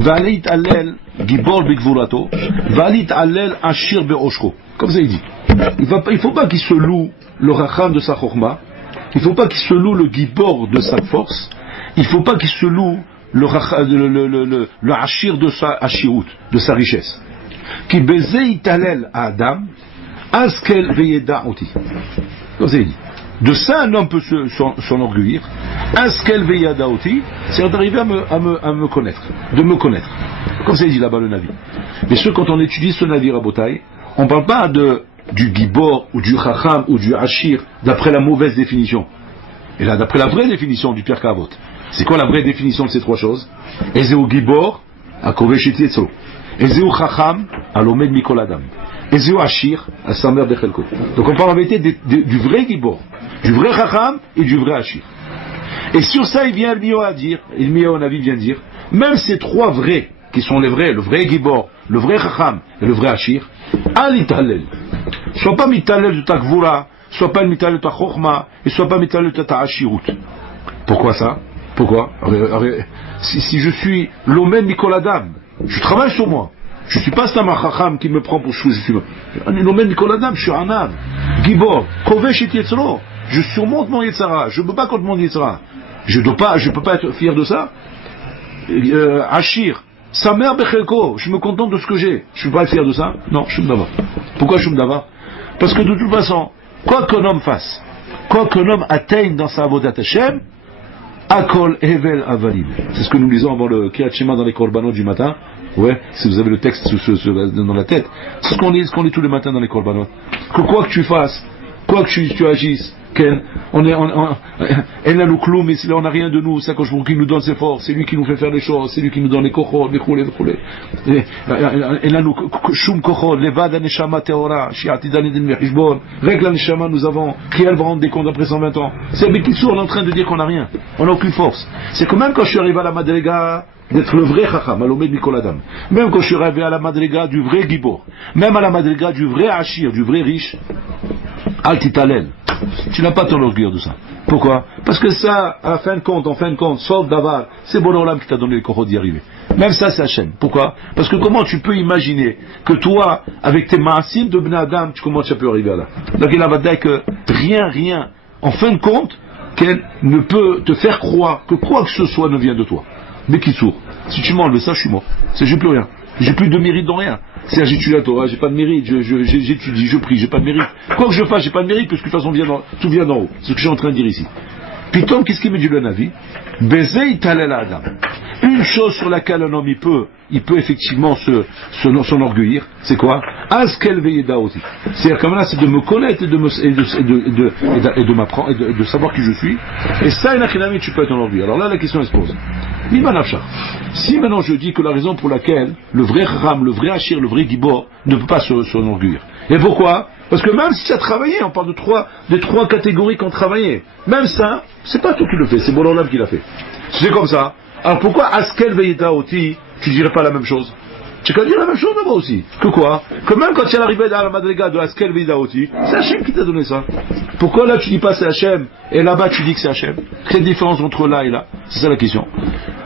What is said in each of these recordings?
Valit Allel, Gibor Bigvurato, Valit Allel Ashir Beoshko. Comme ça il dit. Il ne faut pas qu'il se loue le Racham de sa Chorma, il ne faut pas qu'il se loue le Gibor de sa force, il ne faut pas qu'il se loue le Ashir de sa Ashirut, de sa richesse. Qui Beze Italel à Adam, Askel Veyeda Oti. Comme ça il dit. De ça, un homme peut s'enorgueillir. Askel Veyeda Oti, c'est d'arriver à me connaître, de me connaître. Comme ça il dit là-bas le Navi. Mais quand on étudie ce Navi Rabotai, on ne parle pas du Gibor ou du Chacham ou du Ashir d'après la mauvaise définition. Et là, d'après la vraie définition du Pierre Kavot. C'est quoi la vraie définition de ces trois choses? Ezeu Gibor, à Koveshiti Etzo. Ezeu Chacham, à l'Omed Mikol Adam. Ezeu Ashir, à Samer Bechelko. Donc on parle en vérité du vrai Gibor, du vrai Chacham et du vrai Ashir. Et sur ça, il vient Elmio à dire, Elmio Navi vient dire, même ces trois vrais, qui sont les vrais, le vrai Gibor, le vrai Chacham et le vrai Ashir, Al Italel. Sois pas Mitalel de ta Gvura, sois pas Mitalel de ta Chochma, et sois pas Mitalel de ta Ashirut. Pourquoi ça? Pourquoi? Si je suis l'Omen Mikol Adam, je travaille sur moi. Je ne suis pas Stamar Chacham qui me prend pour chou, je suis l'Omen Mikol Adam, je suis Anav. Gibor, Kovesh et Yetzro, je surmonte mon Yetzara, je ne peux pas contre mon Yetzara. Je ne peux pas être fier de ça. Ashir, sa mère Bechelko, je me contente de ce que j'ai. Je ne suis pas fier de ça. Non, Shum Davar. Pourquoi Shum Davar? Parce que de toute façon, quoi qu'un homme fasse, quoi qu'un homme atteigne dans sa Avodat Hashem, Akol Hevel Avalim. C'est ce que nous lisons avant le Kriyat Shema dans les Korbanot du matin. Ouais, si vous avez le texte dans la tête. C'est ce qu'on lit tous les matins dans les Korbanot. Que quoi que tu fasses, quoi que tu agisses, on n'a rien de nous, c'est Akadosh qui nous donne ses forces, c'est lui qui nous fait faire les choses, c'est lui qui nous donne les kochot, les choulé. Shum kochot, levad aneshama teora, shi'atidan eden mechishbon, règle aneshama, nous avons, qui elle va rendre des comptes après 120 ans. C'est Bekitsur, on est en train de dire qu'on n'a rien, on n'a aucune force. C'est que même quand je suis arrivé à la Madriga, d'être le vrai Chacham, à l'Omed Mikol Adam, même quand je suis arrivé à la Madriga du vrai Gibor, même à la Madriga du vrai Ashir, du vrai riche, Al Titalel. Tu n'as pas ton orgueil de ça. Pourquoi? Parce que ça, en fin de compte, sauf d'avoir, c'est Bonolam qui t'a donné le courage d'y arriver. Même ça, c'est Hachem. Pourquoi? Parce que comment tu peux imaginer que toi, avec tes maasim de Ben Adam, comment tu peux arriver à là? Donc il va dire que rien, en fin de compte, qu'elle ne peut te faire croire que quoi que ce soit ne vient de toi. Mais qui sourd. Si tu m'enlèves ça, je suis mort. J'ai plus rien. J'ai plus de mérite dans rien. C'est j'étudie la Torah, j'ai pas de mérite, j'étudie, je prie, j'ai pas de mérite. Quoi que je fasse, j'ai pas de mérite, parce que de toute façon tout vient d'en haut. C'est ce que je suis en train de dire ici. Puis Tom, qu'est-ce qu'il me dit le Navi? Bezei talel Adam. Une chose sur laquelle un homme il peut effectivement s'enorgueillir, c'est quoi? Askel veyeda aussi. C'est-à-dire comme là, c'est de me connaître et de m'apprendre, et de savoir qui je suis. Et ça, tu peux être enorgueilli. Alors là, la question elle se pose. Si maintenant je dis que la raison pour laquelle le vrai Ram, le vrai Hachir, le vrai Gibor ne peut pas s'enorgueillir. Et pourquoi? Parce que même si tu as travaillé, on parle des trois catégories qui ont travaillé. Même ça, c'est pas toi qui le fais, c'est Bonolam qui l'a fait. C'est comme ça. Alors pourquoi Askel Veyeda Oti, tu dirais pas la même chose? Tu peux dire la même chose là-bas aussi. Que quoi? Que même quand tu es arrivé dans la Madriga de Askel Veyeda Oti, c'est Hachem qui t'a donné ça. Pourquoi là tu dis pas c'est Hachem et là-bas tu dis que c'est Hachem? Quelle différence entre là et là? C'est ça la question.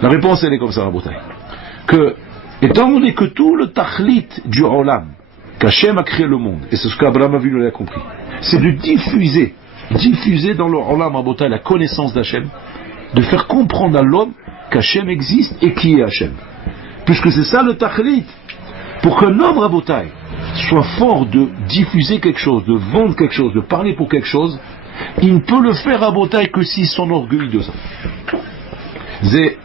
La réponse elle est comme ça, Rabotai. Que, étant donné que tout le tachlit du Olam, qu'Hachem a créé le monde, et c'est ce qu'Abraham a vu, il a compris, c'est de diffuser dans le Olam Rabotai la connaissance d'Hachem, de faire comprendre à l'homme qu'Hachem existe et qui est Hachem. Puisque c'est ça le tachlit. Pour qu'un homme Rabotai soit fort de diffuser quelque chose, de vendre quelque chose, de parler pour quelque chose, il ne peut le faire Rabotai que s'il s'enorgueille de ça. C'est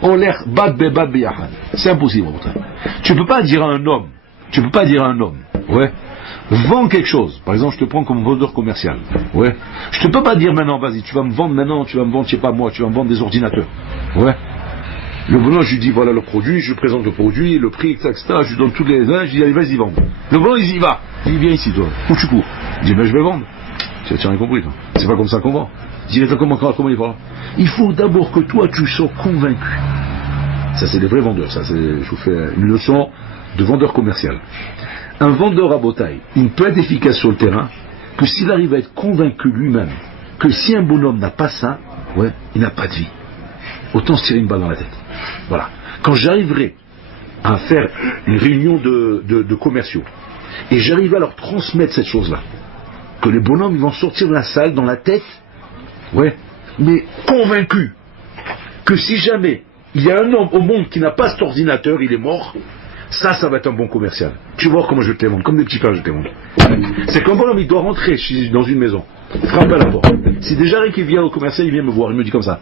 impossible. Tu ne peux pas dire à un homme, ouais, vends quelque chose. Par exemple, je te prends comme vendeur commercial. Ouais. Je ne peux pas dire maintenant, vas-y, tu vas me vendre, je sais pas moi, tu vas me vendre des ordinateurs. Ouais. Le volant, je lui dis, voilà le produit, je lui présente le produit, le prix, etc. Je lui donne tous les uns, je lui dis, allez, vas-y, vends. Le volant, il y va. Il dit, viens ici, toi. Où tu cours? Il dit, ben, je vais vendre. Tu n'as rien compris, toi. C'est pas comme ça qu'on vend. Il dit, comment il va? Il faut d'abord que toi, tu sois convaincu. Ça, c'est les vrais vendeurs. Ça, je vous fais une leçon de vendeur commercial. Un vendeur à Botaï, il ne peut être efficace sur le terrain que s'il arrive à être convaincu lui-même que si un bonhomme n'a pas ça, ouais, il n'a pas de vie. Autant se tirer une balle dans la tête. Voilà. Quand j'arriverai à faire une réunion de commerciaux. Et j'arrive à leur transmettre cette chose-là. Que les bonhommes ils vont sortir de la salle dans la tête, ouais, mais convaincus que si jamais il y a un homme au monde qui n'a pas cet ordinateur, il est mort, ça va être un bon commercial. Tu vas voir comment je te les vends, comme des petits pains je te les vends. C'est qu'un bonhomme il doit rentrer dans une maison, frappe à la porte. Si déjà Rick il vient au commercial, il vient me voir, il me dit comme ça.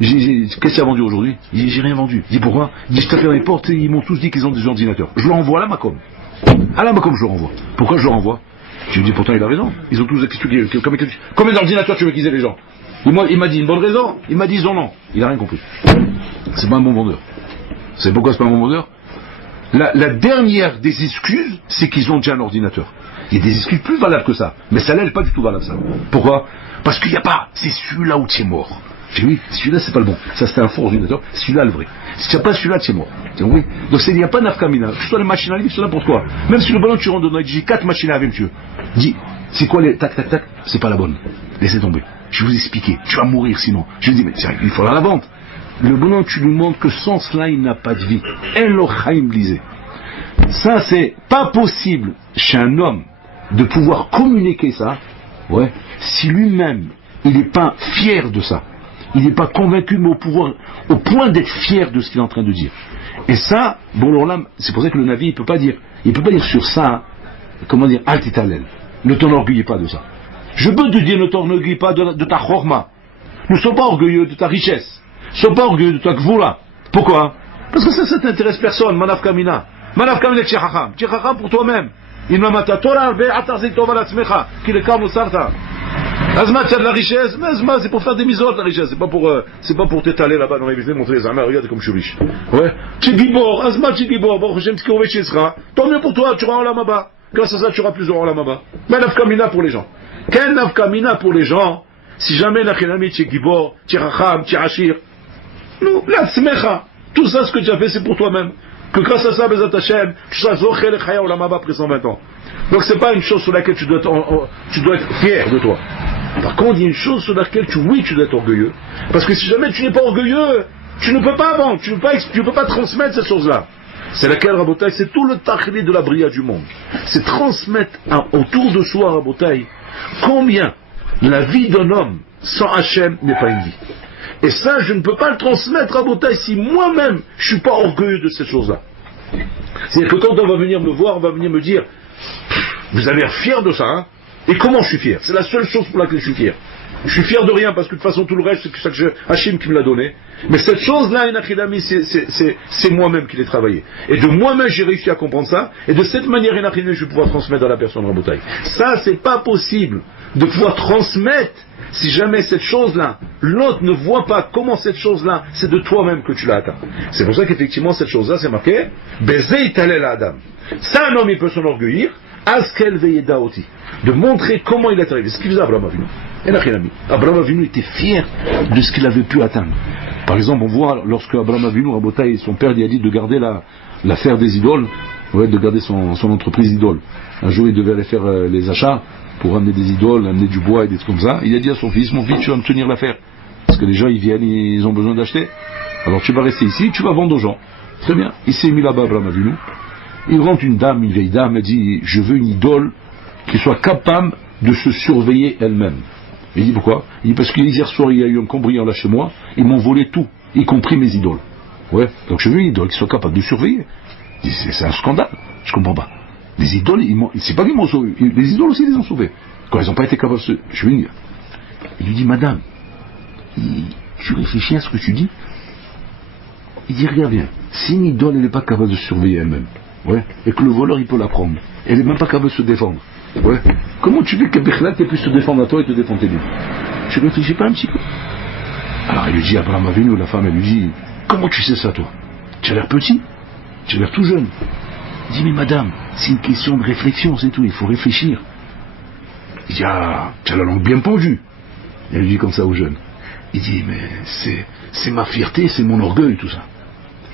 Qu'est-ce que tu as vendu aujourd'hui? Il dit j'ai rien vendu. Il dit pourquoi? Il dit je t'ai fait les portes et ils m'ont tous dit qu'ils ont des ordinateurs. Je leur envoie à la Macom. À la Macom je leur envoie. Pourquoi je leur envoie? Je lui dis pourtant il a raison. Ils ont tous expliqué. Combien d'ordinateurs tu veux qu'ils aient les gens? Il m'a dit une bonne raison. Il m'a dit ils en ont. Il a rien compris. C'est pas un bon vendeur. C'est pourquoi c'est pas un bon vendeur? La dernière des excuses, c'est qu'ils ont déjà un ordinateur. Il y a des excuses plus valables que ça. Mais celle-là, elle n'est pas du tout valable, ça. Pourquoi? Parce qu'il n'y a pas. C'est celui-là où tu es mort. J'ai dit oui, celui-là, c'est pas le bon. Ça, c'était un faux ordinateur. Celui-là, le vrai. Si tu n'as pas celui-là, tu es mort. J'ai dit oui. Donc, il n'y a pas d'afkamina. Que ce soit les machines à laver, c'est n'importe quoi. Même si le ballon, tu rentres dedans, j'ai 4 machines à laver, monsieur. Dis, c'est quoi les tac, tac, tac? C'est pas la bonne. Laissez tomber. Je vais vous expliquer. Tu vas mourir sinon. Je lui dis, mais tiens, il faut la vente. Le bonhomme, tu lui montres que sans cela, il n'a pas de vie. Elohim lisait. Ça, c'est pas possible chez un homme de pouvoir communiquer ça, ouais, si lui-même, il n'est pas fier de ça. Il n'est pas convaincu, mais au point d'être fier de ce qu'il est en train de dire. Et ça, bon, alors là, c'est pour ça que le Navi, il peut pas dire sur ça, comment dire, altitalel. Ne t'enorgueillez pas de ça. Je peux te dire, ne t'enorgueillez pas de ta chorma. Ne sois pas orgueilleux de ta richesse. Ne sois pas orgueilleux de ta gvoula. Pourquoi? Parce que ça t'intéresse personne, manaf kamina. Manaf kamina tchechacham. Tchechacham pour toi-même. Inmamata Torah be'atarzik tova latzmecha. Ki le kam usarta. Azma, tu as de la richesse, mais Azma, c'est pour faire des misoles, la richesse. C'est pas pour t'étaler là-bas dans les business, montrer les armes. Regarde comme je suis riche. Ouais. Tchigibor, Azma, Tchigibor, bon, j'aime ce qu'on veut chez sera. Tant mieux pour toi, tu auras en lamaba. Grâce à ça, tu auras plus en lamaba. Mais nafkamina pour les gens. Quel nafkamina pour les gens, si jamais nachinami, Tchigibor, Tchiracham, Tchirachir. Nous, la tzmecha. Tout ça, ce que tu as fait, c'est pour toi-même. Que grâce à ça, Bezat Hashem, tu sois zoché le chaya ou lamaba après 120 ans. Donc c'est pas une chose sur laquelle tu dois être fier de toi. Par contre, il y a une chose sur laquelle tu dois être orgueilleux. Parce que si jamais tu n'es pas orgueilleux, tu ne peux pas vendre, tu ne peux pas transmettre cette chose-là. C'est laquelle, Rabotai, c'est tout le tachli de la bria du monde. C'est transmettre autour de soi, Rabotai, combien la vie d'un homme sans Hachem n'est pas une vie. Et ça, je ne peux pas le transmettre, Rabotai, si moi-même, je ne suis pas orgueilleux de cette chose-là. C'est-à-dire que quand on va venir me voir, on va venir me dire, vous avez l'air fier de ça, hein? Et comment je suis fier? C'est la seule chose pour laquelle je suis fier. Je suis fier de rien parce que de toute façon tout le reste c'est que Hachim qui me l'a donné. Mais cette chose-là, Enachidami, c'est moi-même qui l'ai travaillé. Et de moi-même j'ai réussi à comprendre ça. Et de cette manière, Enachidami, je vais pouvoir transmettre à la personne Rabotai. Ça, c'est pas possible de pouvoir transmettre si jamais cette chose-là, l'autre ne voit pas comment cette chose-là, c'est de toi-même que tu l'as atteint. C'est pour ça qu'effectivement cette chose-là, c'est marqué Bezei talel Adam. Ça, un homme, il peut s'enorgueillir. Askel veyeda oti, de montrer comment il est arrivé. Ce qu'il faisait Abraham Avinu. Abraham Avinu était fier de ce qu'il avait pu atteindre. Par exemple, on voit lorsque Abraham Avinu, Rabotai, son père lui a dit de garder l'affaire des idoles, ouais, de garder son entreprise d'idole. Un jour, il devait aller faire les achats pour amener des idoles, amener du bois et des trucs comme ça. Il a dit à son fils, mon fils, tu vas me tenir l'affaire. Parce que les gens, ils viennent, ils ont besoin d'acheter. Alors tu vas rester ici, tu vas vendre aux gens. Très bien. Il s'est mis là-bas, Abraham Avinu. Il rentre une vieille dame, elle dit, je veux une idole qui soit capable de se surveiller elle-même. Il dit pourquoi? Il dit parce qu'hier soir il y a eu un cambrioleur là chez moi, ils m'ont volé tout, y compris mes idoles. Ouais, donc je veux une idole qui soit capable de surveiller. Il dit, c'est un scandale, je comprends pas. Les idoles, c'est pas qu'ils m'ont sauvé, les idoles aussi les ont sauvés. Quand ils n'ont pas été capables de se... Je veux une... Il lui dit, madame, tu réfléchis à ce que tu dis? Il dit, regarde bien, si une idole elle n'est pas capable de surveiller elle-même, ouais, et que le voleur il peut la prendre, elle n'est même pas capable de se défendre, ouais, comment tu veux que Bechlat puisse se défendre à toi et te défendre tes deux? Tu réfléchis pas un petit peu? Alors il lui dit, Abraham Avinu, la femme elle lui dit, comment tu sais ça toi? Tu as l'air petit, tu as l'air tout jeune. Il dit, mais madame, c'est une question de réflexion, c'est tout, il faut réfléchir. Il dit, ah, tu as la langue bien pendue. Elle lui dit comme ça au jeune. Il dit, mais c'est ma fierté, c'est mon orgueil, tout ça.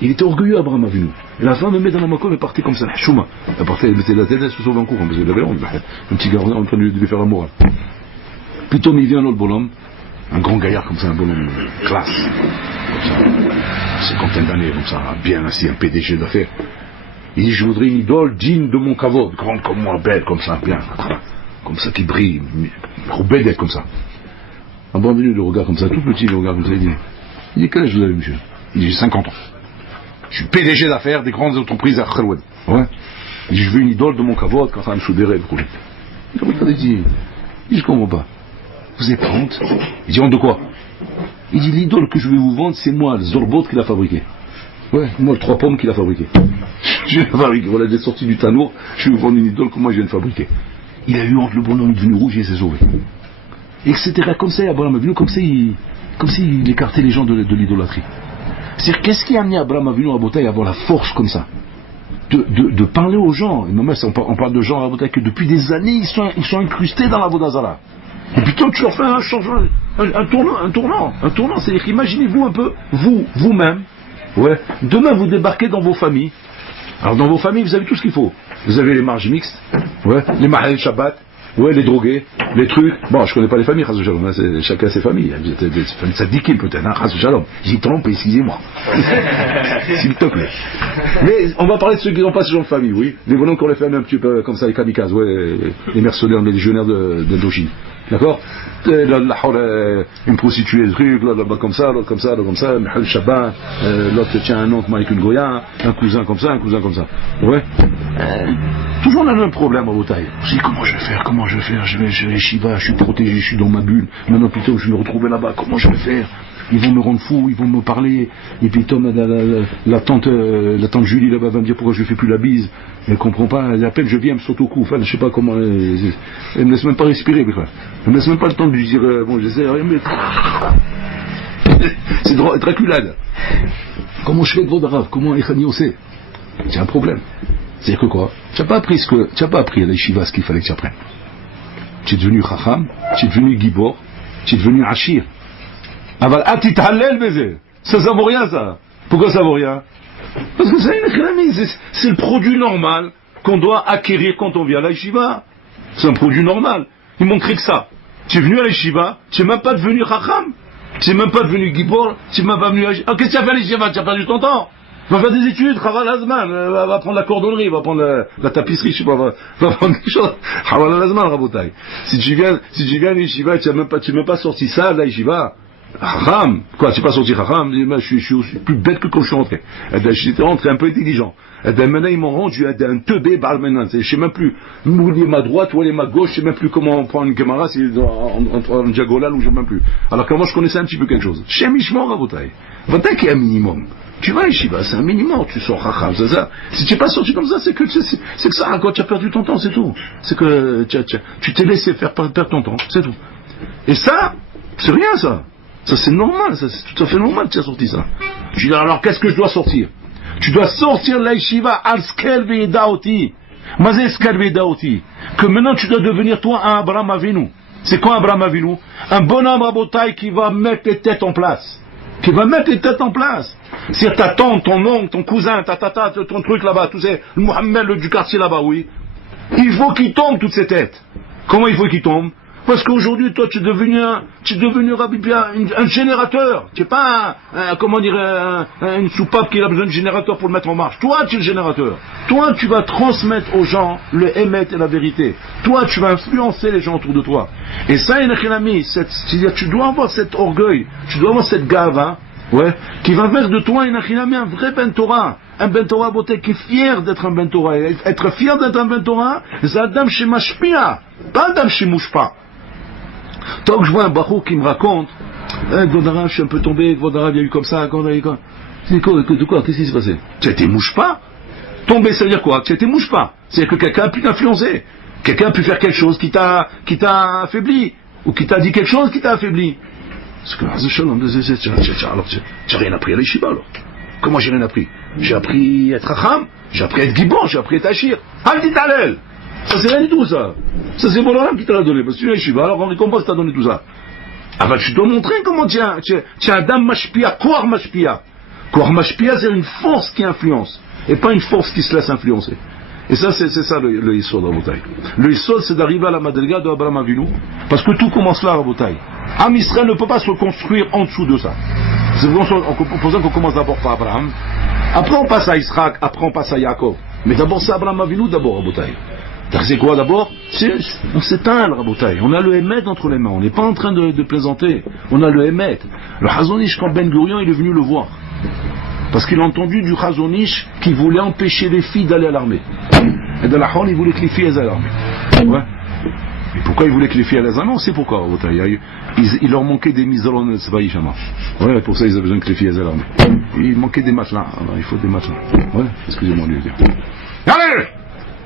Il était orgueilleux, Abraham Avinu. Et la femme me met dans la maco, elle est partie comme ça, chouma. Elle partait, elle mettait la tête, elle se sauve en cours, parce qu'elle avait honte, un petit garçon en train de lui faire la morale. Plutôt, il vient un autre bonhomme, un grand gaillard comme ça, un bonhomme classe, comme ça, 50 d'années, comme ça, bien assis, un PDG d'affaires. Il dit, je voudrais une idole digne de mon kavod, grande comme moi, belle comme ça, bien, comme ça qui brille, roubedette comme ça. Un bon venu, le regard comme ça, tout petit, le regard comme ça, il dit, quel âge vous avez, monsieur? Il dit, j'ai 50 ans. Je suis PDG d'affaires des grandes entreprises à Khalwad. Ouais. Il dit, je veux une idole de mon kavod quand ça me soudérait, il dit, je comprends pas. Vous êtes honte? Il dit, honte de quoi? Il dit, l'idole que je vais vous vendre, c'est moi, le Zorbot qui l'a fabriqué. Ouais, moi, le 3 pommes qui l'a fabriqué. Je l'ai fabriqué, voilà, j'ai sorti du tanour, je vais vous vendre une idole que moi je viens de fabriquer. Il a eu honte, le bonhomme est devenu rouge et il s'est sauvé. Etc. Comme ça, Abraham Avinu, comme s'il écartait les gens de l'idolâtrie. C'est-à-dire, qu'est-ce qui a amené Abraham Avinu à Botaï à avoir la force comme ça de parler aux gens. Et même, on parle de gens à Botaï que depuis des années, ils sont incrustés dans la Vodazara. Et puis toi, tu leur fais un changement, un tournant. C'est-à-dire qu'imaginez-vous un peu, vous-même, ouais, demain vous débarquez dans vos familles. Alors dans vos familles, vous avez tout ce qu'il faut. Vous avez les marges mixtes, ouais, les mahal Shabbat, ouais, les drogués, les trucs. Bon, je connais pas les familles, Chas Shalom, hein, chacun ses familles. Ça dit qu'il peut-être, hein, Chas Shalom. J'y trompe, excusez-moi. S'il te plaît. Mais on va parler de ceux qui n'ont pas ce genre de famille, oui. Les volants qu'on les fait un petit peu comme ça, les kamikazes, ouais, les mercenaires, les légionnaires d'Indochine. D'accord? Une prostituée, truc, là-bas comme ça, l'autre comme ça, l'autre comme ça, le Shabbat, l'autre tient un oncle avec une Goya, un cousin comme ça. Ouais. Toujours on a un problème à Botaï. Je dis, comment je vais faire? Je vais Shiva, je suis protégé, je suis dans ma bulle. Maintenant plutôt je vais me retrouver là-bas, comment je vais faire? Ils vont me rendre fou, ils vont me parler. Et puis Tom, la tante Julie là-bas va me dire pourquoi je ne fais plus la bise. Elle comprend pas, à peine je viens, elle me saute au cou. Enfin, je sais pas comment. Elle me laisse même pas respirer. Elle me laisse même pas le temps de lui dire bon, j'essaie rien, mais. C'est Draculade. Comment je fais de votre rave? Comment Echani sait? C'est un problème. C'est-à-dire que quoi? Tu n'as pas appris à l'Yeshiva ce qu'il fallait que tu apprennes. Tu es devenu Chacham, tu es devenu Gibor, tu es devenu Ashir. Aval atit halel baiser. Ça vaut rien, ça. Pourquoi ça vaut rien? Parce que c'est le produit normal qu'on doit acquérir quand on vient à la yeshiva. C'est un produit normal. Il manquerait que ça. Tu es venu à la yeshiva, tu n'es même pas devenu Chacham, tu n'es même pas devenu Gibor, tu n'es même pas venu à... Ah, qu'est-ce que tu as fait à la yeshiva? Tu as perdu ton temps. Va faire des études, Chaval Azman, va prendre la cordonnerie, va prendre la tapisserie, je sais pas, va prendre des choses. Chaval Azman, Rabotai. Si tu viens à la yeshiva, tu n'es même pas sorti ça de la yeshiva. Haram, quoi, tu n'es pas sorti Haram, je suis aussi plus bête que quand je suis rentré. J'étais rentré un peu intelligent. Maintenant, ils m'ont rendu un teubé balmenan. Je ne sais même plus où est ma droite, où est ma gauche, je ne sais même plus comment on prend une caméra, c'est entre un diagonale ou je ne sais même plus. Alors que moi, je connaissais un petit peu quelque chose. Chez Mishmor, Rabotai. Va-t'en qu'il y a un minimum. Tu vas à Yeshiva, c'est un minimum, tu sors Chacham, c'est ça. Si tu n'es pas sorti comme ça, c'est que ça, quoi, tu as perdu ton temps, c'est tout. C'est que tu t'es laissé faire perdre ton temps, c'est tout. Et ça, c'est rien, ça. Ça, c'est normal, ça, c'est tout à fait normal que tu as sorti ça. Je dis, alors, qu'est-ce que je dois sortir? Tu dois sortir la Yeshiva, al-skel ve'edaoti. Mazé skel ve'edaoti. Que maintenant, tu dois devenir, toi, un Abraham Avinu. C'est quoi Abraham Avinu? Un bonhomme Rabotai qui va mettre les têtes en place. C'est ta tante, ton oncle, ton cousin, ta tata, ton truc là-bas, tout ça, le Mohamed du quartier là-bas, oui. Il faut qu'il tombe toutes ces têtes. Comment il faut qu'il tombe? Parce qu'aujourd'hui, toi, tu es devenu un générateur. Tu n'es pas une soupape qui a besoin de générateur pour le mettre en marche. Toi, tu es le générateur. Toi, tu vas transmettre aux gens le émet et la vérité. Toi, tu vas influencer les gens autour de toi. Et ça, c'est-à-dire, tu dois avoir cet orgueil, tu dois avoir cette gava, ouais, qui va faire de toi, un vrai Ben Torah. Un Ben Torah beauté qui est fier d'être un Ben Torah. Et être fier d'être un Ben Torah, c'est Adam chez Mashpia, pas Adam chez Mouchpa. Tant que je vois un Bachour qui me raconte, Gvodara, je suis un peu tombé, Gvodara, il y a eu comme ça, c'est quoi, qu'est-ce qui s'est passé? Tu as été mouche-pas? Tomber, ça veut dire quoi? Tu as été mouche-pas. C'est-à-dire que quelqu'un a pu t'influencer. Quelqu'un a pu faire quelque chose qui t'a affaibli. Ou qui t'a dit quelque chose qui t'a affaibli. Parce que, alors, tu n'as rien appris à l'Yeshiva, alors. Comment j'ai rien appris? J'ai appris à être Chacham, j'ai appris à être Gibon, j'ai appris à être Ashir. Al-Dit Alel! Ça c'est rien du tout, ça. Ça c'est Bolam qui t'a donné. Parce que tu es Yeshiva, alors on récompense t'a donné tout ça. Ah ben tu dois montrer comment tu es un dame mashpia, Kouar mashpia. Kouar mashpia, c'est une force qui influence. Et pas une force qui se laisse influencer. Et ça, c'est ça le Yisod à Rabotai. Le Yisod, c'est d'arriver à la Madriga de Abraham Avinu. Parce que tout commence là à Rabotai. Am Israël ne peut pas se construire en dessous de ça. C'est pour ça qu'on commence d'abord par Abraham. Après on passe à Israël, après on passe à Yaakov. Mais d'abord, c'est Abraham Avinu d'abord, Rabotai. C'est quoi d'abord? On s'éteint, Rabotai. On a le Hémet entre les mains. On n'est pas en train de plaisanter. On a le Hémet. Le Chazonish, quand Ben Gurion, il est venu le voir. Parce qu'il a entendu du Chazonish qui voulait empêcher les filles d'aller à l'armée. Et de la Hon, il voulait que les filles aillent à l'armée. Ouais. Et pourquoi il voulait que les filles aillent à l'armée? On sait pourquoi, Rabotai. Il leur manquait des misolons de Tzvaï Shama. Ouais, pour ça, ils avaient besoin que les filles aillent à l'armée. Il manquait des matelas. Alors, il faut des matelas. Ouais, excusez-moi de le dire. Allez!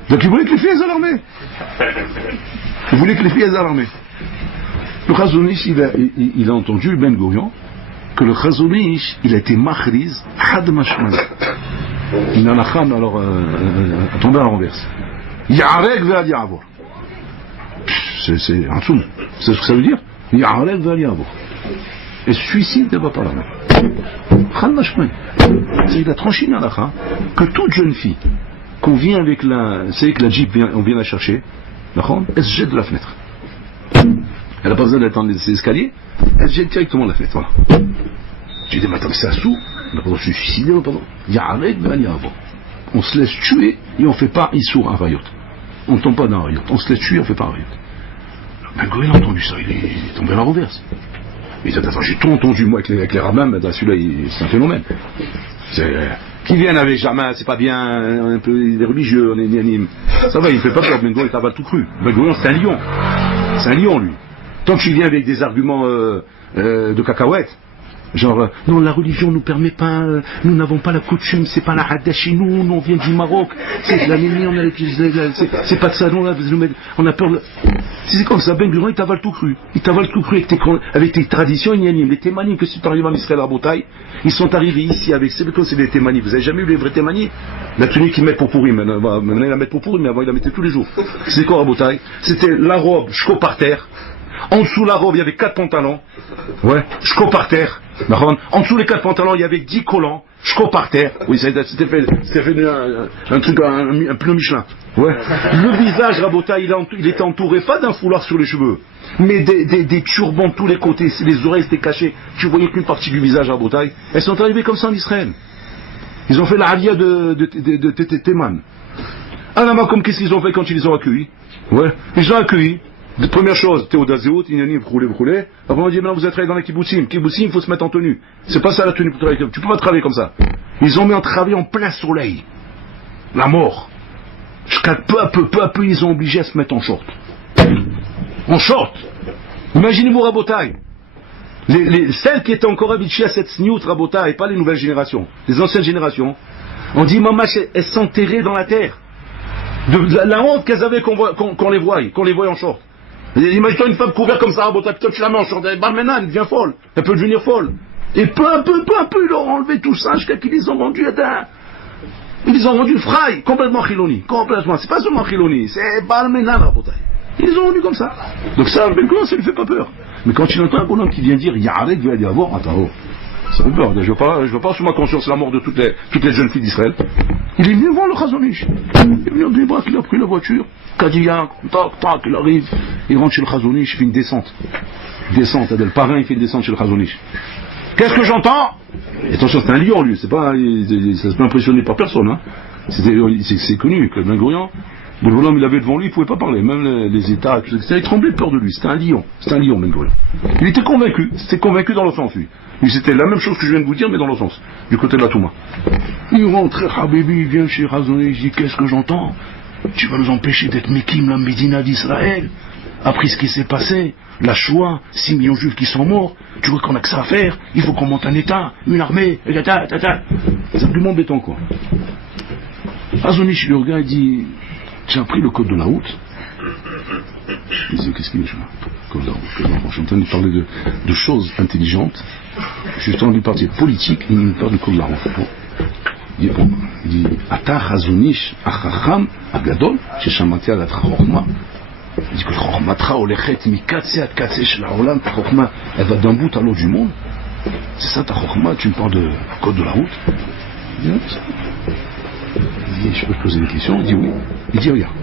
Donc il voulait que les filles aillent à l'armée. Il voulait que les filles aillent à l'armée. Le Chazonish, il a entendu Ben Gurion que le Chazonish, il a été machriz, had mashman. Il en a khan, alors, tombé à la renverse. Ya'arek ve'al ya'avor. C'est un tsoum. C'est ce que ça veut dire? Ya'arek ve'al ya'avor. Et suicide ne va pas l'armée. Had mashman. Il a tranché une halakha que toute jeune fille qu'on vient avec c'est que la Jeep on vient la chercher, elle se jette de la fenêtre. Elle n'a pas besoin d'attendre les escaliers, elle se jette directement de la fenêtre. Voilà. J'ai dit, mais attends, c'est un sou, on n'a pas se suicider, pardon. On se laisse tuer et on ne fait pas Issour un rayot. On ne tombe pas dans un rayot. On se laisse tuer et on ne fait pas un rayot. Ben Goël a entendu ça, il est tombé à la renverse. Il dit, attends, j'ai tout entendu, moi, avec les rabbins, mais celui-là, c'est un phénomène. Qui viennent avec Jamin, c'est pas bien, un peu religieux, on est anime. Ça va, il ne fait pas peur, Ben Gurion, il t'avale tout cru. Ben Gurion, c'est un lion. C'est un lion, lui. Tant que tu viens avec des arguments de cacahuètes, genre, non, la religion ne nous permet pas, nous n'avons pas la coutume, c'est pas la hada chez nous, on vient du Maroc, c'est de la Mémie, on a c'est pas de ça, non, là, on a peur de... Si c'est comme ça, Ben Gurion, il t'avale tout cru. Il t'avale tout cru avec tes traditions ignanim. Les témanim que si tu arrives en Israël à Rabotai, ils sont arrivés ici avec, c'est des témanim. Vous avez jamais vu les vrais témanim? La tenue qu'ils mettent pour pourrir, maintenant ils la mettent pour pourrir, mais avant ils la mettaient tous les jours. C'est quoi Rabotai? C'était la robe, je par terre. En dessous de la robe, il y avait 4 pantalons. Ouais, je par terre. En dessous des 4 pantalons, il y avait 10 collants. Je par terre. Oui, c'était fait un truc, un pneu Michelin. Ouais. Le visage, Rabota, il était entouré pas d'un foulard sur les cheveux, mais des turbans de tous les côtés. Les oreilles étaient cachées. Tu voyais qu'une partie du visage, Rabota. Elles sont arrivées comme ça en Israël. Ils ont fait la alia de Téman. Alors, comme qu'est-ce qu'ils ont fait quand ils les ont accueillis? Ouais. Ils ont accueilli. Première chose, Théodazéot, Inanim, roulé. Après on dit, maintenant vous êtes travaillé dans les kibbutzim. Kibbutzim, il faut se mettre en tenue. C'est pas ça la tenue pour travailler. Tu peux pas travailler comme ça. Ils ont mis en travail en plein soleil. La mort. Jusqu'à peu à peu, ils ont obligé à se mettre en short. En short. Imaginez-vous Rabotai. Celles qui étaient encore habituées à cette sniout Rabotai, et pas les nouvelles générations. Les anciennes générations. On dit, maman, elles s'enterraient dans la terre. De la honte qu'elles avaient qu'on les voie en short. Imagine-toi une femme couverte comme ça, Rabotai, putain, tu la mets en short, Barmena, elle devient folle. Elle peut devenir folle. Et peu à peu, ils leur ont enlevé tout ça jusqu'à qu'ils les ont vendus à ils les ont vendus fry, complètement chiloni. Complètement. C'est pas seulement chiloni, c'est Barmena, Rabotai. Ils les ont vendus comme ça. Donc ça, Ben Gurion, ça lui fait pas peur. Mais quand il entend un bonhomme qui vient dire, Ya'arek ve'al ya'avor, attends, ça fait peur. Je veux pas sur ma conscience la mort de toutes les jeunes filles d'Israël. Il est venu voir le Chazonish. Il est venu au Bnei-Brak, il a pris la voiture, Cadillac, tac, il arrive, il rentre chez le Chazonish, il fait une descente. Le parrain, il fait une descente chez le Chazonish. Qu'est-ce que j'entends? Et attention, c'est un lion, lui, c'est pas, ça se peut impressionner par personne, hein. C'est connu que Ben Gurion, le bonhomme il avait devant lui, il pouvait pas parler, même les États, etc. Il tremblait de peur de lui, c'était un lion, Ben Gurion. Il était convaincu dans le sens, lui. C'était la même chose que je viens de vous dire, mais dans le sens, du côté de la Touma. Il rentre, Habibi, il vient chez Razoni, il dit, qu'est-ce que j'entends? Tu vas nous empêcher d'être Mekim, la Médina d'Israël. Après ce qui s'est passé, la Shoah, 6 millions de juifs qui sont morts, tu vois qu'on a que ça à faire, il faut qu'on monte un État, une armée, et c'est plus embêtant, quoi. Razoni, chez le gars, il dit, tu as pris le code de la route. Il dit, qu'est-ce qu'il est, code de la route? Je suis en train de parler de choses intelligentes. Je suis en train de parler politique, il me parle du code de la route. Il dit, Ata Razonish Achacham Agadol, Sheshamati Alat Chachma. Il dit que Chachmatra Olechet Mikatse Ad Katse Shel Haolam, ta Chachma, elle va d'un bout à l'autre du monde. C'est ça ta Chachma, tu me parles de code de la route? Il dit, il dit, je peux te poser des questions? Il dit oui. Il dit, regarde,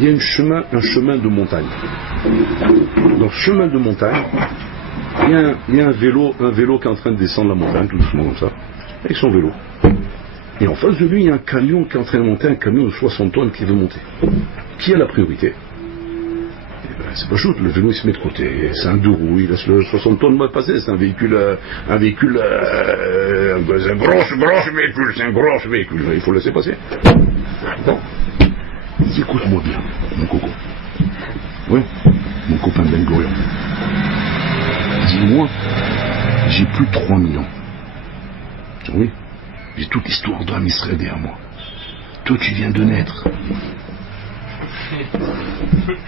il y a un chemin de montagne. Dans ce chemin de montagne, il y a un vélo qui est en train de descendre la montagne, tout doucement comme ça, avec son vélo. Et en face de lui, il y a un camion qui est en train de monter, un camion de 60 tonnes qui veut monter. Qui a la priorité? C'est pas juste, le vélo il se met de côté, c'est un deux roues, il laisse le 60 tonnes moi passer, c'est un véhicule, c'est un gros véhicule, il faut le laisser passer. Bon. Écoute-moi bien, mon coco. Oui, mon copain Ben Gurion. Dis-moi, j'ai plus de 3000 ans. Oui, j'ai toute l'histoire d'Am Israël derrière moi. Toi, tu viens de naître.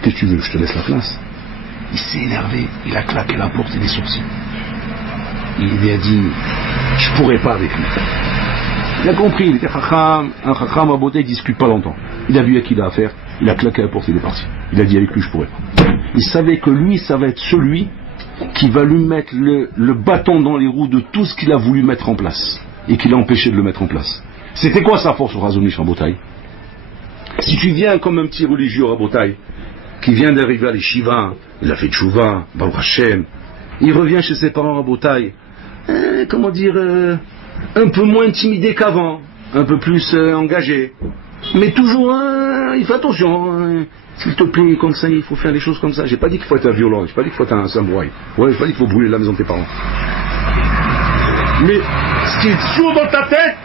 Qu'est-ce que tu veux, je te laisse la place? Il s'est énervé, il a claqué la porte et les sourcils. Il lui a dit, je pourrais pas avec lui. Il a compris, il était chacham, un chacham à beauté, il discute pas longtemps. Il a vu à qui il a affaire, il a claqué la porte et il est parti. Il a dit avec lui, je pourrais pas. Il savait que lui, ça va être celui qui va lui mettre le bâton dans les roues de tout ce qu'il a voulu mettre en place et qu'il a empêché de le mettre en place. C'était quoi sa force au Razonish Rabotai? Si tu viens comme un petit religieux Rabotai, qui vient d'arriver à l'Eshiva, il a fait Tchouva, Baruch Hashem, il revient chez ses parents Rabotai, comment dire, un peu moins intimidé qu'avant, un peu plus engagé, mais toujours, il fait attention, s'il te plaît, comme ça, il faut faire les choses comme ça. J'ai pas dit qu'il faut être un violent, j'ai pas dit qu'il faut être un samouraï, ouais, j'ai pas dit qu'il faut brûler la maison de tes parents. Mais ce qui est sûr dans ta tête,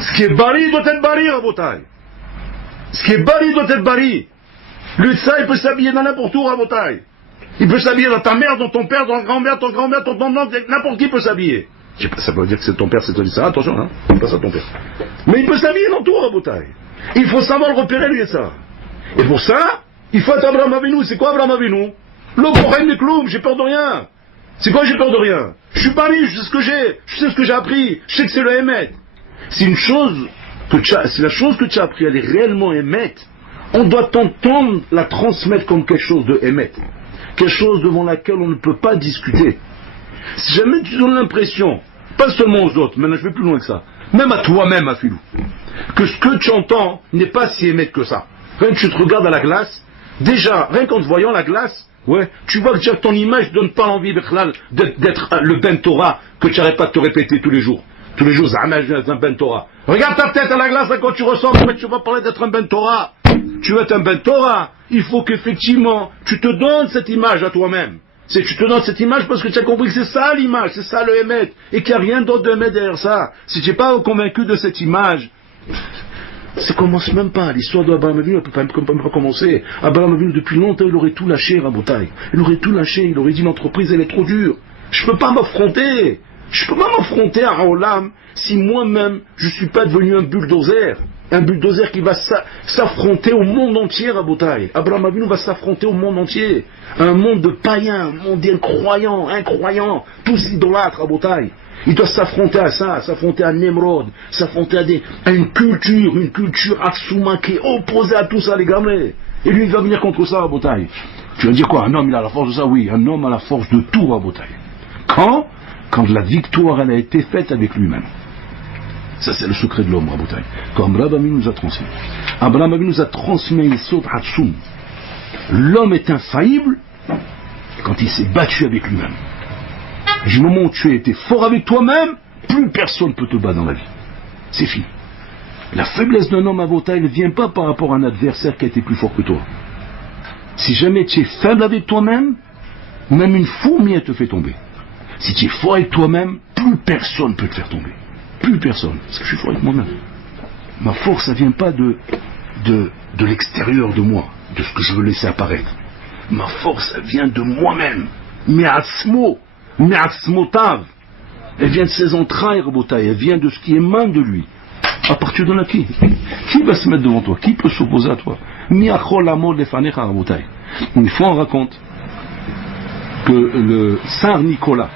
ce qui est bari doit être bari, Rabotai. Ce qui est bari doit être bari. Le ça, il peut s'habiller dans n'importe où, Rabotai. Il peut s'habiller dans ta mère, dans ton père, dans ta grand-mère, ton grand-mère, ton oncle, n'importe qui peut s'habiller. Ça veut dire que c'est ton père, c'est ton ça. Attention, hein, c'est pas ça ton père. Mais il peut s'habiller dans tout, Rabotai. Il faut savoir le repérer, lui, et ça. Et pour ça, il faut être Abraham Avinu. C'est quoi Abraham Avinu? Le Bohem de Kloum, j'ai peur de rien. C'est quoi j'ai peur de rien? Je suis pas riche, je sais ce que j'ai, je sais ce que j'ai appris, je sais que c'est le Hémet. Si la chose que tu as appris, elle est réellement Hémet, on doit t'entendre la transmettre comme quelque chose de Hémet. Quelque chose devant laquelle on ne peut pas discuter. Si jamais tu donnes l'impression, pas seulement aux autres, maintenant je vais plus loin que ça, même à toi-même, à Philou, que ce que tu entends n'est pas si Hémet que ça. Rien que tu te regardes à la glace, déjà, rien qu'en te voyant la glace, ouais, tu vois que déjà ton image ne donne pas envie d'être le Ben Torah que tu n'arrêtes pas de te répéter tous les jours. Tous les jours, un Ben Torah. Regarde ta tête à la glace, là, quand tu ressors, mais tu vas parler d'être un Ben Torah. Tu veux être un Ben Torah. Il faut qu'effectivement, tu te donnes cette image à toi-même. Tu te donnes cette image parce que tu as compris que c'est ça l'image, c'est ça le Hémet, et qu'il n'y a rien d'autre de Hémet derrière ça. Si tu n'es pas convaincu de cette image, ça commence même pas. L'histoire d'Abraham Avinu, elle ne peut pas commencer. Abraham Avinu, depuis longtemps, il aurait tout lâché, Rabotai. Il aurait tout lâché, il aurait dit l'entreprise, elle est trop dure. Je ne peux pas m'affronter. Je ne peux pas m'affronter à Olam si moi-même, je ne suis pas devenu un bulldozer. Un bulldozer qui va s'affronter au monde entier, Rabotai. Abraham Avinu va s'affronter au monde entier. Un monde de païens, un monde incroyants, tous idolâtres, Rabotai. Il doit s'affronter à ça, s'affronter à Nemrod, s'affronter à une culture Atsuma qui est opposée à tout ça, les gamins. Et lui, il va venir contre ça, Rabotai. Tu vas dire quoi? Un homme, il a la force de ça? Oui, un homme a la force de tout, Rabotai. Quand la victoire, elle a été faite avec lui-même. Ça, c'est le secret de l'homme, Rabotai. Quand Abraham Avinu nous a transmis. Abraham Avinu nous a transmis les sauts Hatsum. L'homme est infaillible quand il s'est battu avec lui-même. Du moment où tu as été fort avec toi-même, plus personne ne peut te battre dans la vie. C'est fini. La faiblesse d'un homme à Rabotai ne vient pas par rapport à un adversaire qui a été plus fort que toi. Si jamais tu es faible avec toi-même, même une fourmi, elle te fait tomber. Si tu es fort avec toi-même, plus personne ne peut te faire tomber. Plus personne. Parce que je suis fort avec moi-même. Ma force, ça ne vient pas de l'extérieur de moi, de ce que je veux laisser apparaître. Ma force, elle vient de moi-même. Me'atzmotav. Elle vient de ses entrailles, Rabotai. Elle vient de ce qui émane de lui. À partir de là, qui va se mettre devant toi? Qui peut s'opposer à toi? Mi'achol amod lefanecha, Rabotai. Une fois, on raconte que le Tsar Nicolas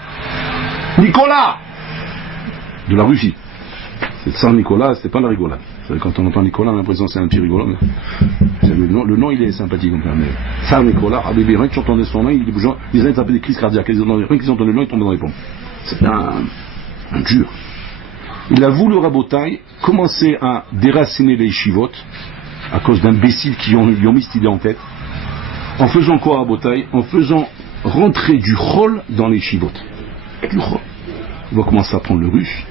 de la Russie, c'est le Tsar Nicolas, c'était pas la rigolade. Quand on entend Nicolas, on a l'impression que c'est un petit rigolo, mais le nom il est sympathique comme ça. Mais Tsar Nicolas, rien que tu entendais son nom, les gens tapaient des crises cardiaques, rien qu'ils entendaient le nom, ils tombaient dans les pommes. C'est un dur. Il a voulu, Rabotai, commencer à déraciner les yeshivot à cause d'imbéciles qui lui ont mis cette idée en tête. En faisant quoi, Rabotai? En faisant rentrer du chol dans les yeshivot. Du chol. On va commencer à apprendre le russe,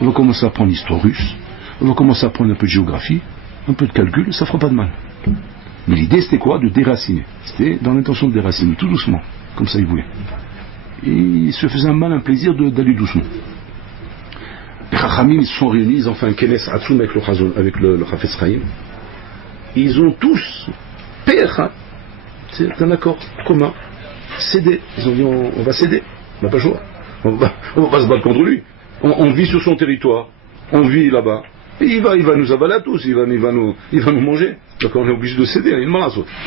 on va commencer à apprendre l'histoire russe, On va commencer à prendre un peu de géographie, un peu de calcul, ça fera pas de mal. Mais l'idée c'était quoi? De déraciner. C'était dans l'intention de déraciner, tout doucement, comme ça il voulait. Et il se faisait un mal, un plaisir d'aller doucement. Les Chachamim, ils se sont réunis, ils ont fait un kenes atzoum avec le Chafetz Chaim. Ils ont tous, c'est un accord commun, cédé. Ils ont dit on va céder, on n'a pas le choix. On va pas se battre contre lui. On vit sur son territoire, on vit là-bas. Et il va nous avaler à tous, il va nous manger. Donc on est obligé de céder,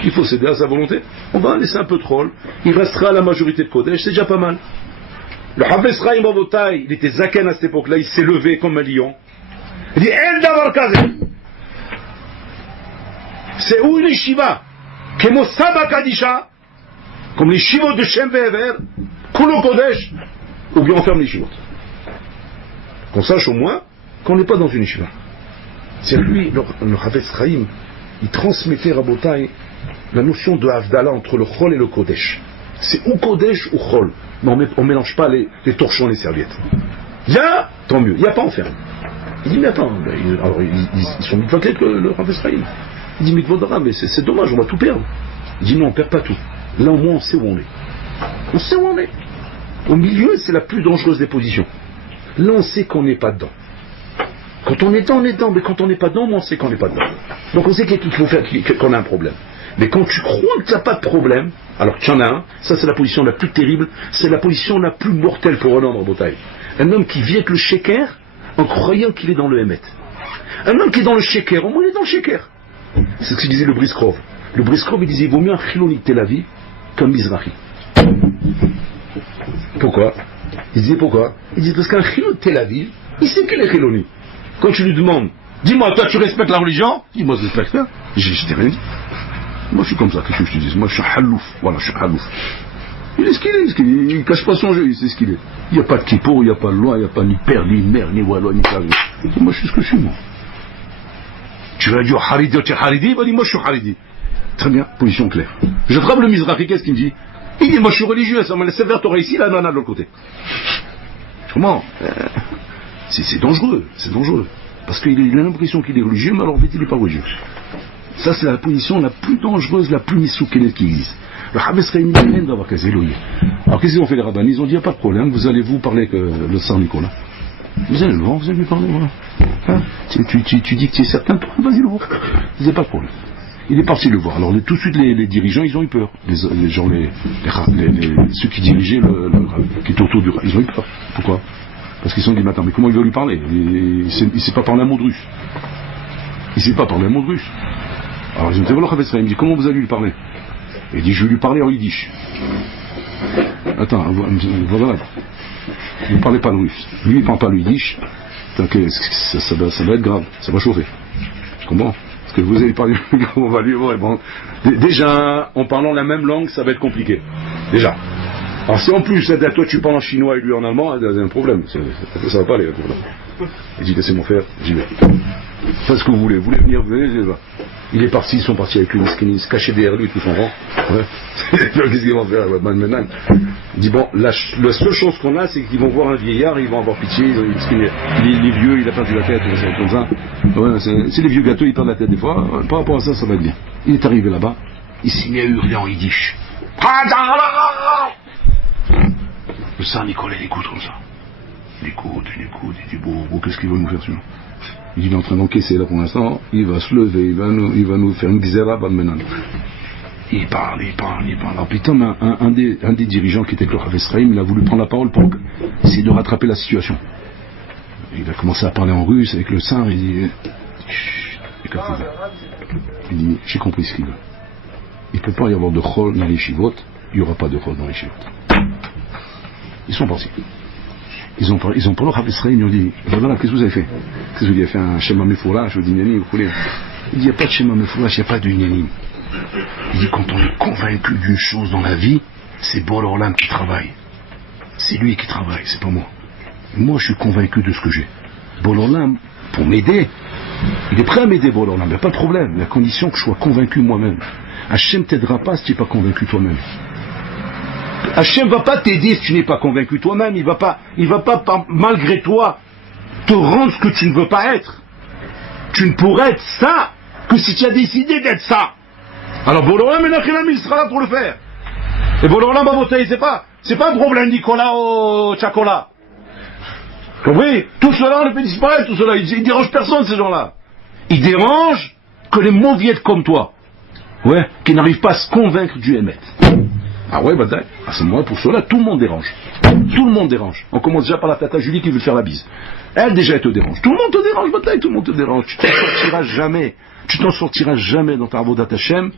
il faut céder à sa volonté. On va laisser un peu de rôle. Il restera à la majorité de Kodesh, c'est déjà pas mal. Le Chafetz Chaim Rabotai, il était zaken à cette époque-là, il s'est levé comme un lion. Il dit El Davar Kazeh. C'est où une yeshiva, Kemo Saba Kadisha, comme les shivot de Shem Ve'ever, Kulo Kodesh, ou bien on ferme les shivot. Qu'on sache au moins qu'on n'est pas dans une yeshiva. C'est lui, le Chafetz Chaim, il transmettait Rabotai la notion de Havdalah entre le Chol et le Kodesh. C'est ou Kodesh ou Chol. Mais on ne mélange pas les torchons et les serviettes. Il y a, tant mieux, il n'y a pas enferme. Il dit mais attends, alors ils sont mitzvot avec le Chafetz Chaim. Il dit mitzvot d'Ara, mais c'est dommage, on va tout perdre. Il dit non, on ne perd pas tout. Là au moins on sait où on est. On sait où on est. Au milieu, c'est la plus dangereuse des positions. Là on sait qu'on n'est pas dedans. Quand on est dedans, on est dedans, mais quand on n'est pas dedans, on sait qu'on n'est pas dedans. Donc on sait qu'il faut faire qu'on a un problème. Mais quand tu crois que tu n'as pas de problème, alors que tu en as un, ça c'est la position la plus terrible, c'est la position la plus mortelle pour un homme en bataille. Un homme qui vit avec le sheker en croyant qu'il est dans le Hémet. Un homme qui est dans le sheker, au moins il est dans le sheker. C'est ce que disait le Briskrov. Le Briskrov il disait il vaut mieux un Chiloni de Tel Aviv qu'un Mizrahi. Pourquoi? Il disait pourquoi? Il disait parce qu'un Chiloni de Tel Aviv, il sait qu'il est Chiloni. Quand tu lui demandes, dis-moi, toi tu respectes la religion? Dis-moi, je respecte ça. Je t'ai rien dit. Moi je suis comme ça, qu'est-ce que je te dis? Moi je suis halouf, voilà, je suis halouf. Il est ce qu'il est, il ne cache pas son jeu, il sait ce qu'il est. Il n'y a pas de kippo, il n'y a pas de loi, il n'y a pas ni père, ni mère, ni wallo, ni carré. Moi je suis ce que je suis, moi. Tu vas dire Haridi, tu es Haridi? Bah dis moi je suis Haridi. Très bien, position claire. Je frappe le Mizrahi, qu'est-ce qu'il me dit? Il dit moi je suis religieux, ça me laisse vers Torah ici, la nana de l'autre côté. Comment? C'est dangereux, c'est dangereux. Parce qu'il a l'impression qu'il est religieux, mais alors en fait il n'est pas religieux. Ça c'est la position la plus dangereuse, la plus misoukénette qui existe. Le Chafetz Chaim il vient d'avoir casé l'ouïe. Alors qu'est-ce qu'ils ont fait les rabbins? Ils ont dit il n'y a pas de problème, vous allez vous parler avec le Saint Nicolas. Vous allez le voir, vous allez lui parler, voilà. Hein? Tu dis que tu es certain, vas-y le voir. Il n'y a pas de problème. Il est parti le voir. Alors tout de suite les dirigeants ils ont eu peur. Les gens, ceux qui dirigeaient qui étaient autour du ils ont eu peur. Pourquoi? Parce qu'ils se sont dit, mais attends, mais comment il va lui parler? Il ne sait pas parler un mot de russe. Il ne sait pas parler un mot de russe. Alors ils ont dit, voilà, Chafetz Chaim, il me dit, comment vous allez lui parler? Il dit, je vais lui parler en yiddish. Attends, voilà. Vous ne parlez pas le russe. Lui, il ne parle pas le yiddish. Ça va être grave, ça va chauffer. Je comprends? Parce que vous allez parler, on va lui voir. Bon. Déjà, en parlant la même langue, ça va être compliqué. Déjà. Alors si en plus, toi tu parles en chinois et lui en allemand, c'est un problème. Ça va pas aller. Il dit laissez-moi faire, j'y vais. Faites ce que vous voulez venir, vous venez. Il est parti, ils sont partis avec lui, il se cachait derrière lui tout son rang. Ouais. Qu'est-ce qu'ils vont faire maintenant? Il dit bon, la seule chose qu'on a, c'est qu'ils vont voir un vieillard, ils vont avoir pitié, il est vieux, il a perdu la tête, comme ça. Ouais, c'est les vieux gâteaux, ils perdent la tête des fois. Par rapport à ça, ça va être bien. Il est arrivé là-bas, il s'est mis à hurler en yiddish. Le Saint Nicolas il écoute comme ça. Il écoute, il dit bon, qu'est-ce qu'il va nous faire celui-là? Il est en train d'encaisser là pour l'instant, il va se lever, il va nous faire une xéra maintenant. Il parle. Alors putain, un des dirigeants qui était avec le Chafetz Chaim, il a voulu prendre la parole pour essayer de rattraper la situation. Il a commencé à parler en russe avec le Saint, il dit il dit, j'ai compris ce qu'il veut. Il ne peut pas y avoir de chol dans les chivotes, il n'y aura pas de chol dans les chivotes. Ils sont partis. Ils ont parlé au Chafetz Chaim, ils ont dit, voilà, qu'est-ce que vous avez fait? Qu'est-ce que vous avez fait? Un Shema Mefourash, je vous dis, Nani, vous voulez? Il dit, il n'y a pas de Shema Mefourash, il n'y a pas de Nani. Il dit, quand on est convaincu d'une chose dans la vie, c'est Bor Olam qui travaille. C'est lui qui travaille, c'est pas moi. Moi, je suis convaincu de ce que j'ai. Bor Olam, pour m'aider, il est prêt à m'aider, Bor Olam, il n'y a pas de problème, la condition que je sois convaincu moi-même. Hachem t'aidera pas si tu n'es pas convaincu toi-même. Hachem va pas t'aider si tu n'es pas convaincu toi-même, il va pas malgré toi te rendre ce que tu ne veux pas être. Tu ne pourrais être ça que si tu as décidé d'être ça. Alors Boloram Menachem, il sera là pour le faire. Et Boloram Babotaï, c'est pas un problème Nicolas au Tchakola. Compris? Tout cela, on le fait disparaître, tout cela. Ils dérangent personne, ces gens-là. Ils dérangent que les mauviettes comme toi. Ouais, qui n'arrivent pas à se convaincre du Hémet. Ah ouais, bah d'accord. À ce moment-là, pour cela, tout le monde dérange. Tout le monde dérange. On commence déjà par la tata Julie qui veut faire la bise. Elle, déjà, elle te dérange. Tout le monde te dérange, bataille, tout le monde te dérange. Tu t'en sortiras jamais. Tu t'en sortiras jamais dans ta Avodat Hashem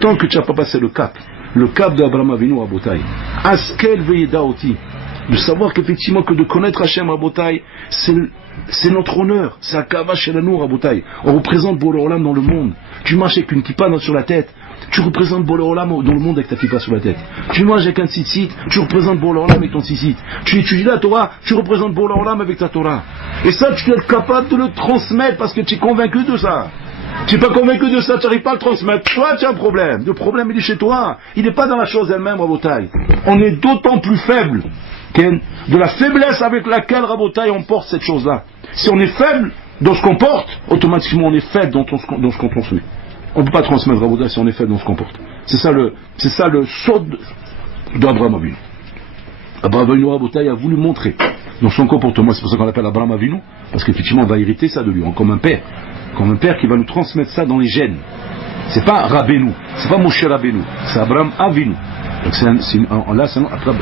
tant que tu n'as pas passé le cap. Le cap d'Abraham Avinu à Botaï. Askel Veyeda Oti. De savoir qu'effectivement, que de connaître Hashem à Botaï, c'est notre honneur. C'est un kava chez la nour à Botaï. On représente Boré Olam dans le monde. Tu marches avec une kippa sur la tête. Tu représentes Boré Olam dans le monde avec ta kippa sur la tête. Tu manges avec un tzitzit, tu représentes Boré Olam avec ton tzitzit. Tu étudies la Torah, tu représentes Boré Olam avec ta Torah. Et ça, tu dois être capable de le transmettre parce que tu es convaincu de ça. Tu n'es pas convaincu de ça, tu n'arrives pas à le transmettre. Toi, tu as un problème. Le problème, il est chez toi. Il n'est pas dans la chose elle-même, Rabotaï. On est d'autant plus faible de la faiblesse avec laquelle, Rabotaï, on porte cette chose-là. Si on est faible dans ce qu'on porte, automatiquement, on est faible dans ce qu'on transmet. On ne peut pas transmettre, Rabotaï, si on est faible dans ce qu'on porte. C'est ça le saut d'Abraham Avinu. Abraham Avinu, Rabotaï, a voulu montrer dans son comportement, c'est pour ça qu'on l'appelle Abraham Avinu, parce qu'effectivement, on va hériter ça de lui, comme un père. Comme un père qui va nous transmettre ça dans les gènes. C'est pas Rabbeinu, c'est pas Moshe Rabbeinu, c'est Abraham Avinu. Donc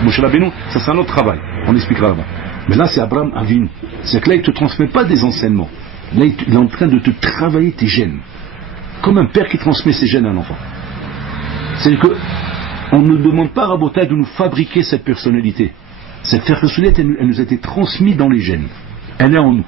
Moshe Rabbeinu, ça c'est un autre travail, on expliquera là-bas. Mais là c'est Abraham Avinu. C'est que là il ne te transmet pas des enseignements. Là il est en train de te travailler tes gènes. Comme un père qui transmet ses gènes à un enfant. C'est-à-dire que on ne demande pas à Rabotai de nous fabriquer cette personnalité. Cette personnalité, elle nous a été transmise dans les gènes. Elle est en nous.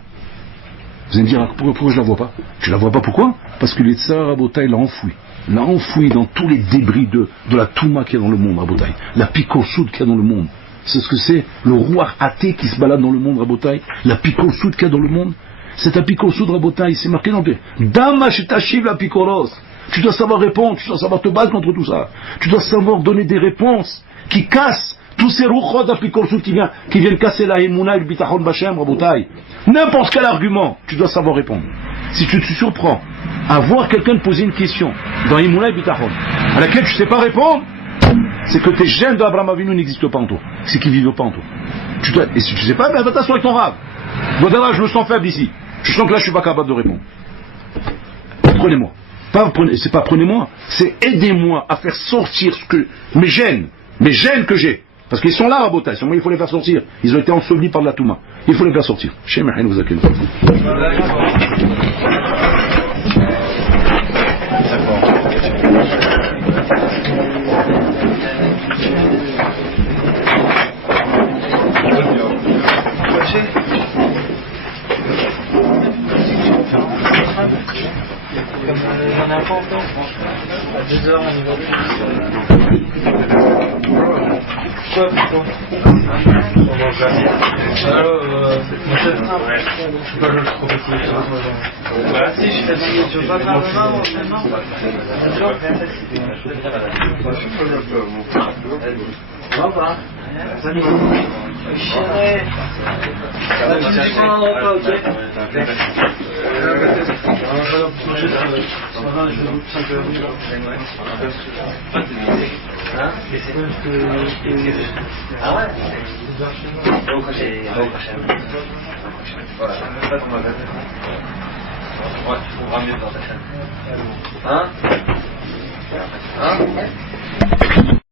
Vous allez me dire, pourquoi je ne la vois pas? Je ne la vois pas, pourquoi? Parce que les Tsar Rabotai l'a enfoui. L'a enfoui dans tous les débris de la Touma qu'il y a dans le monde, Rabotai. La Pikosoud qu'il y a dans le monde. C'est ce que c'est, le roi athée qui se balade dans le monde, Rabotai. La Pikosoud qu'il y a dans le monde. C'est un Pikosoud, Rabotai. C'est marqué dans le Dama Shetachiv la Pikoros. Tu dois savoir répondre, tu dois savoir te battre contre tout ça. Tu dois savoir donner des réponses qui cassent tous ces rouchot d'Apikorsut qui viennent casser la Emouna et le Bitachon Bachem, Rabotai. N'importe quel argument, tu dois savoir répondre. Si tu te surprends à voir quelqu'un te poser une question dans Emouna et Bitachon, à laquelle tu ne sais pas répondre, c'est que tes gènes d'Abraham Avinu n'existent pas en toi. C'est qu'ils ne vivent pas en toi. Et si tu ne sais pas, ben va t'asseoir avec ton rave. Voilà, je me sens faible ici. Je sens que là, je ne suis pas capable de répondre. Prenez-moi. C'est pas prenez-moi, c'est aidez-moi à faire sortir mes gènes que j'ai. Parce qu'ils sont là, Rabotai, il faut les faire sortir. Ils ont été ensevelis par de la Touma. Il faut les faire sortir. Chez Mahin, vous accueillez. J'en ai un peu encore, à 2h on y va. Quoi plutôt? On va jamais. Mon chef, je sais pas, je le trouve aussi. Voilà, si, je fais ça. Tu veux pas faire le vin maintenant? Au revoir. Salut. Chérie. Tu me prends un repas, ok? Ah ouais? Ouais, tu trouveras mieux dans ta chaîne. Hein?